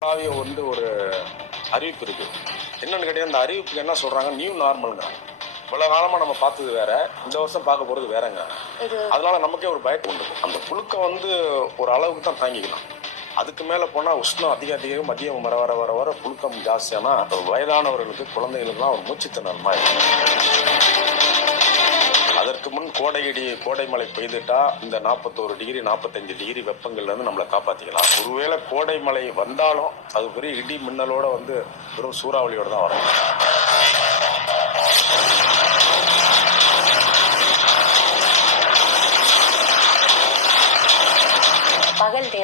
உலகளாவிய வந்து ஒரு அறிவிப்பு இருக்கு. என்னன்னு கேட்டீங்கன்னா அந்த அறிவிப்புக்கு என்ன சொல்றாங்க? நியூ நார்மல்ங்க இவ்வளவு காலமா நம்ம பார்த்தது வேற. இந்த வருஷம் பார்க்க போறது வேறங்க. அதனால நமக்கே ஒரு பயக்கம் உண்டு. அந்த புழுக்கம் வந்து ஒரு அளவுக்கு தான் தாங்கிக்கலாம் அதுக்கு மேல போனா உஷ்ணம் அதிக அதிக மதியம் வர வர வர வர புழுக்கம் ஜாஸ்தியானா வயதானவர்களுக்கு குழந்தைகளுக்குலாம் ஒரு மூச்சுத்திணறல் மாதிரி. அதற்கு முன் கோடை இடி கோடை மழை பெய்துட்டா இந்த நாற்பத்தோரு டிகிரி நாற்பத்தஞ்சு டிகிரி வெப்பங்கள்ல இருந்து நம்மளை காப்பாத்திக்கலாம். ஒருவேளை கோடை மழை வந்தாலும் அது பெரிய இடி மின்னலோட வந்து வெறும் சூறாவளியோட தான் வரும்.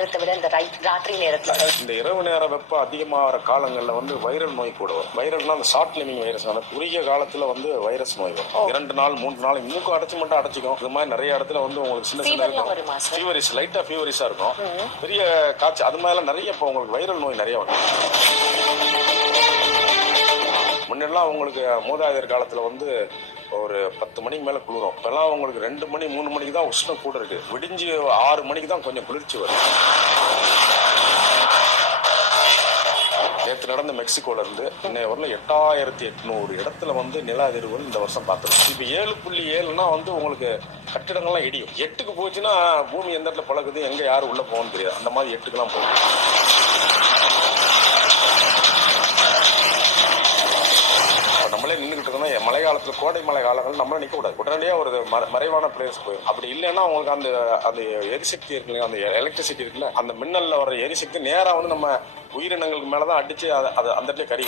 நேரத்தை விட இந்த ராத்திரி நேரத்துல. இந்த இரவு நேர வெப்பம் அதிகமாகிற காலங்களில் வந்து வைரல் நோய் கூட வரும். வைரல்னா அந்த ஷார்ட் லிவிங் வைரஸ் அந்த குறுகிய காலத்துல வந்து வைரஸ் நோய் வரும். இரண்டு நாள் மூன்று நாள் மூக்கு அடைச்சு மட்டும் அடைச்சிக்கும். இது மாதிரி நிறைய இடத்துல வந்து உங்களுக்கு சின்ன சின்ன இருக்கும்? ஃபீவரிஸ் லைட்டா ஃபீவரிஸா இருக்கும். பெரிய காய்ச்சல் அது மாதிரிலாம் நிறைய இப்போ உங்களுக்கு வைரல் நோய் நிறைய வரும். முன்னெல்லாம் உங்களுக்கு மூதாதையர் காலத்துல வந்து ஒரு பத்து மணிக்கு மேலே குளிரும். இப்பெல்லாம் உங்களுக்கு ரெண்டு மணி மூணு மணிக்கு தான் உஷ்ணம் கூட இருக்கு. விடிஞ்சு ஆறு மணிக்கு தான் கொஞ்சம் குளிர்ச்சி வரும். நேற்று நடந்த மெக்சிகோல இருந்து இன்னைய வரல எட்டாயிரத்தி எட்நூறு இடத்துல வந்து நில அதிர்வுகள் இந்த வருஷம் பார்த்துருக்கோம். இப்போ ஏழு புள்ளி ஏழுனா வந்து உங்களுக்கு கட்டிடங்கள்லாம் இடியும். எட்டுக்கு போச்சுன்னா பூமி எந்த இடத்துல பழகுது எங்கே யாரும் உள்ளே போகணும்னு தெரியாது. அந்த மாதிரி எட்டுக்கெல்லாம் போகும். நம்மளே நின்றுக்கிட்டு இருக்கோம்னா மழை காலத்தில் கோடை மழை காலங்கள் நம்மள நிக்க கூடாது. உடனடியாக ஒரு மற- மறைவான பிளேஸ் போய் அப்படி இல்லைன்னா உங்களுக்கு அந்த அந்த எரிசக்தி இருக்குல்ல அந்த எலக்ட்ரிசிட்டி இருக்குல்ல அந்த மின்னலில் வர எரிசக்தி நேராக வந்து நம்ம உயிரினங்களுக்கு மேலதான் அடித்து அதை அதை அந்த இடத்துல கறி